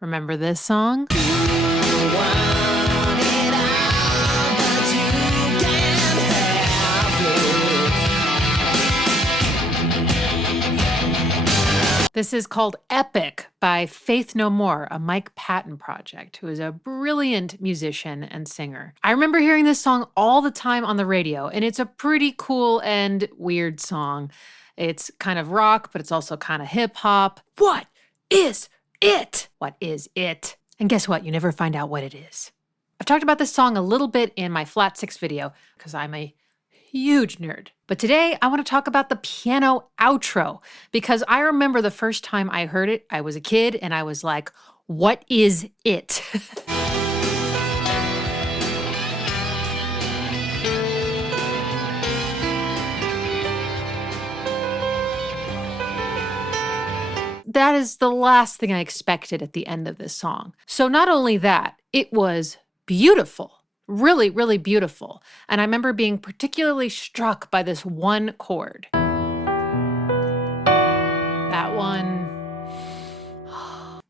Remember this song? This is called Epic by Faith No More, a Mike Patton project, who is a brilliant musician and singer. I remember hearing this song all the time on the radio, and it's a pretty cool and weird song. It's kind of rock, but it's also kind of hip hop. What is it? What is it? And guess what? You never find out what it is. I've talked about this song a little bit in my Flat 6 video because I'm a huge nerd. But today I want to talk about the piano outro because I remember the first time I heard it, I was a kid and I was like, what is it? That is the last thing I expected at the end of this song. So not only that, it was beautiful. Really, really beautiful. And I remember being particularly struck by this one chord. That one.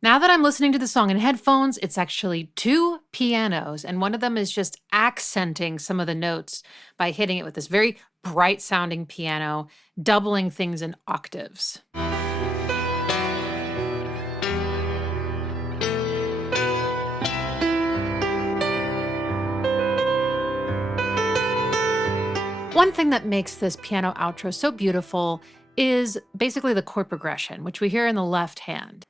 Now that I'm listening to the song in headphones, it's actually two pianos, and one of them is just accenting some of the notes by hitting it with this very bright sounding piano, doubling things in octaves. One thing that makes this piano outro so beautiful is basically the chord progression, which we hear in the left hand.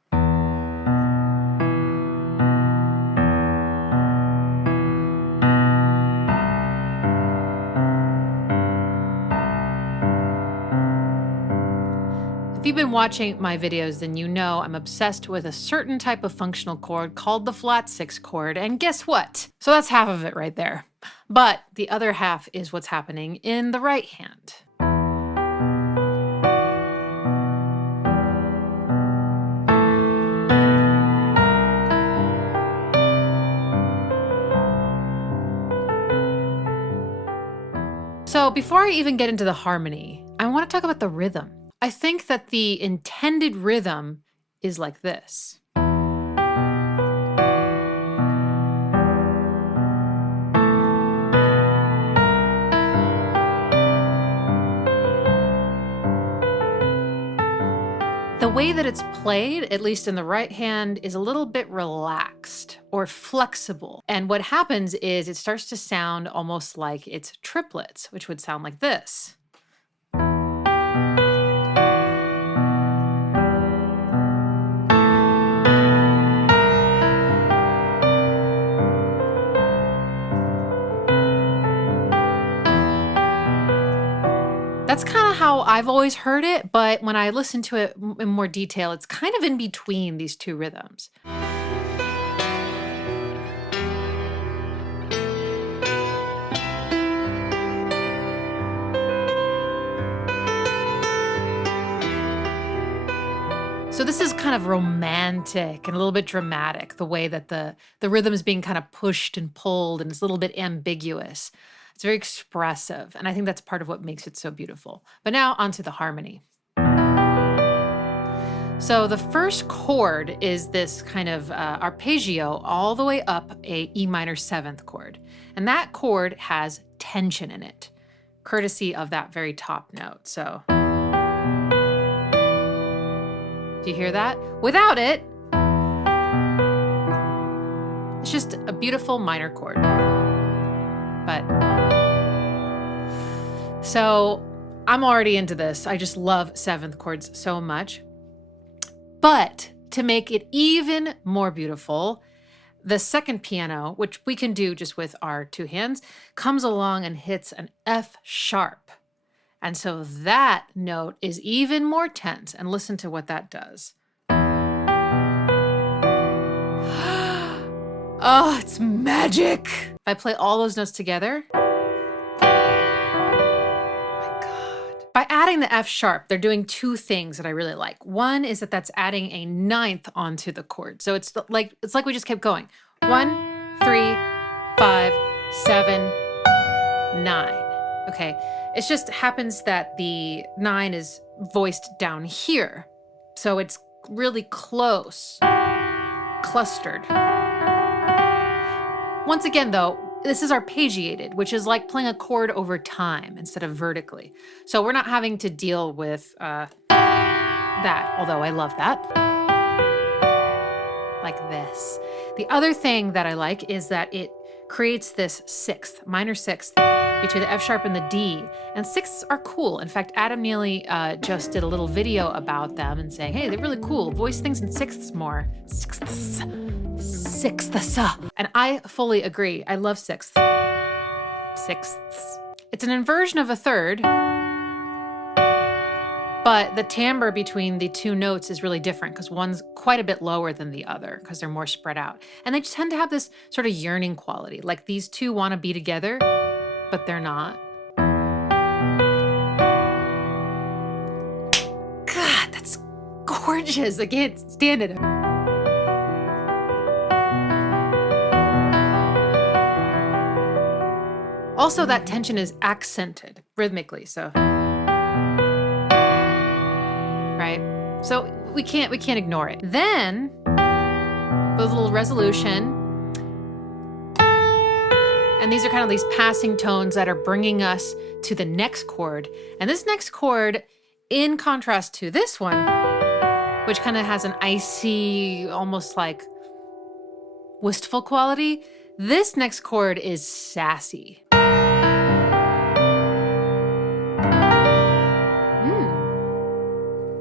If you've been watching my videos, then you know I'm obsessed with a certain type of functional chord called the flat 6 chord, and guess what? So that's half of it right there. But the other half is what's happening in the right hand. So before I even get into the harmony, I want to talk about the rhythm. I think that the intended rhythm is like this. The way that it's played, at least in the right hand, is a little bit relaxed or flexible. And what happens is it starts to sound almost like it's triplets, which would sound like this. That's kind of how I've always heard it, but when I listen to it in more detail, it's kind of in between these two rhythms. So this is kind of romantic and a little bit dramatic, the way that the rhythm is being kind of pushed and pulled, and it's a little bit ambiguous. It's very expressive, and I think that's part of what makes it so beautiful. But now onto the harmony. So the first chord is this kind of arpeggio all the way up a E minor 7th chord. And that chord has tension in it, courtesy of that very top note. So, do you hear that? Without it, it's just a beautiful minor chord. But so I'm already into this. I just love 7th chords so much. But to make it even more beautiful, the second piano, which we can do just with our two hands, comes along and hits an F sharp. And so that note is even more tense. And listen to what that does. Oh, it's magic. If I play all those notes together. By adding the F sharp, they're doing two things that I really like. One is that that's adding a 9th onto the chord. So it's like we just kept going. 1, 3, 5, 7, 9. Okay. It just happens that the 9 is voiced down here. So it's really close clustered. Once again, though, this is arpeggiated, which is like playing a chord over time instead of vertically. So we're not having to deal with that, although I love that. Like this. The other thing that I like is that it creates this sixth, minor sixth, between the F sharp and the D. And sixths are cool. In fact, Adam Neely just did a little video about them and saying, hey, they're really cool. Voice things in sixths more. Sixths. Sixths. And I fully agree. I love sixths. Sixths. It's an inversion of a third, but the timbre between the two notes is really different because one's quite a bit lower than the other because they're more spread out. And they just tend to have this sort of yearning quality. Like these two want to be together, but they're not. God, that's gorgeous. I can't stand it. Also, that tension is accented rhythmically, so. Right? So we can't ignore it. Then, with a little resolution, and these are kind of these passing tones that are bringing us to the next chord. And this next chord, in contrast to this one, which kind of has an icy, almost like wistful quality, this next chord is sassy.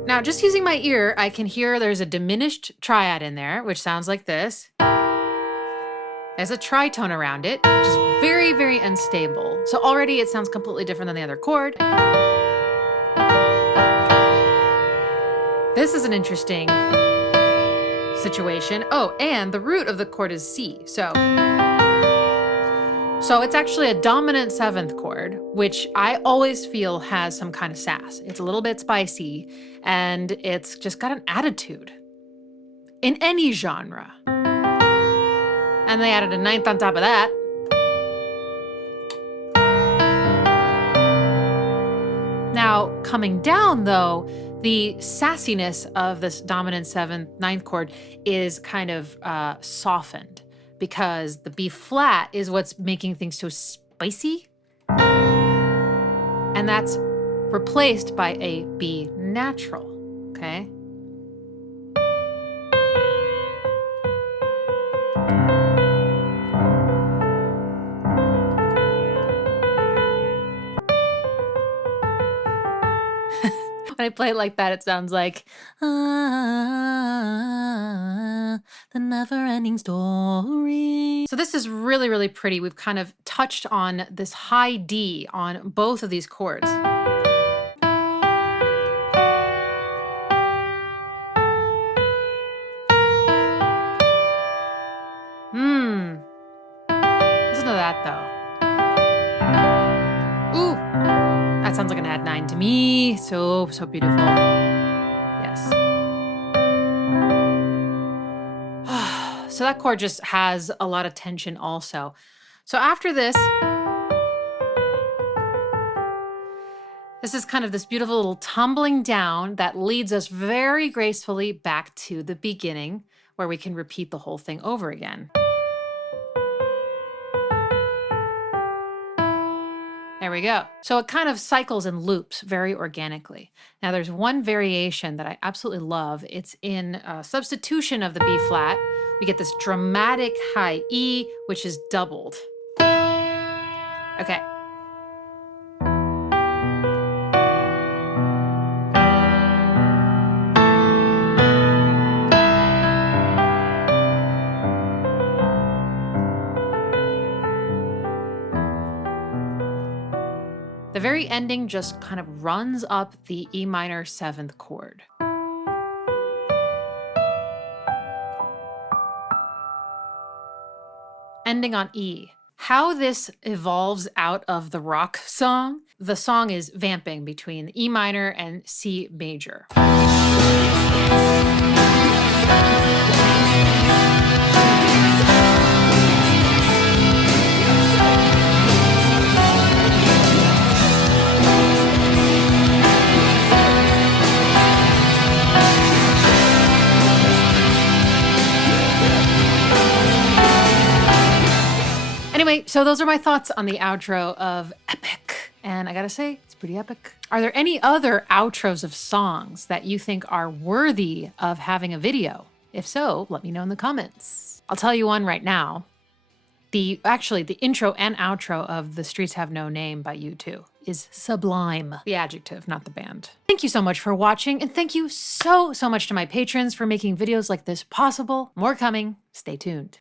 Now, just using my ear, I can hear there's a diminished triad in there, which sounds like this. There's a tritone around it, which is very, very unstable. So already it sounds completely different than the other chord. This is an interesting situation. Oh, and the root of the chord is C. So it's actually a dominant seventh chord, which I always feel has some kind of sass. It's a little bit spicy, and it's just got an attitude in any genre. And they added a ninth on top of that. Now, coming down, though, the sassiness of this dominant seventh, ninth chord is kind of softened because the B flat is what's making things so spicy. And that's replaced by a B natural, okay? When I play it like that, it sounds like the never-ending story. So this is really, really pretty. We've kind of touched on this high D on both of these chords. Listen to that, though. Ooh. That sounds like an add 9 to me. So beautiful. Yes. So that chord just has a lot of tension also. So after this is kind of this beautiful little tumbling down that leads us very gracefully back to the beginning where we can repeat the whole thing over again. There we go. So it kind of cycles and loops very organically. Now there's one variation that I absolutely love. It's in substitution of the B flat. We get this dramatic high E, which is doubled. Okay. The very ending just kind of runs up the E minor seventh chord. Ending on E. How this evolves out of the rock song, the song is vamping between E minor and C major. Anyway, so those are my thoughts on the outro of Epic. And I gotta say, it's pretty epic. Are there any other outros of songs that you think are worthy of having a video? If so, let me know in the comments. I'll tell you one right now. The intro and outro of The Streets Have No Name by U2 is sublime. The adjective, not the band. Thank you so much for watching, and thank you so much to my patrons for making videos like this possible. More coming. Stay tuned.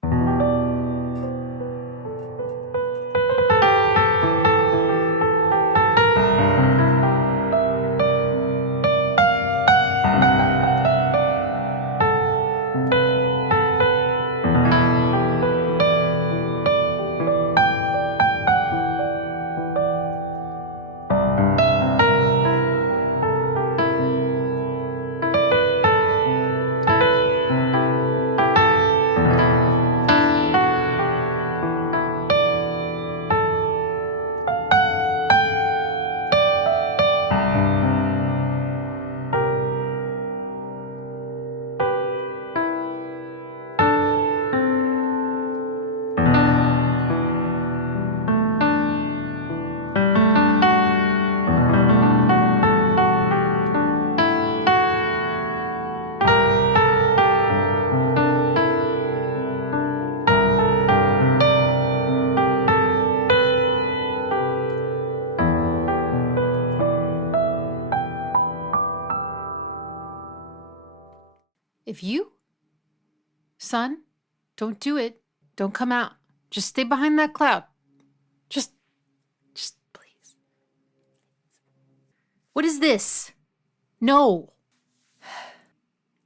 If you, son, don't do it, don't come out. Just stay behind that cloud. Just please. What is this? No.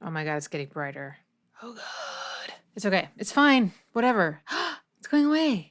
Oh my God, it's getting brighter. Oh God. It's okay. It's fine. Whatever. It's going away.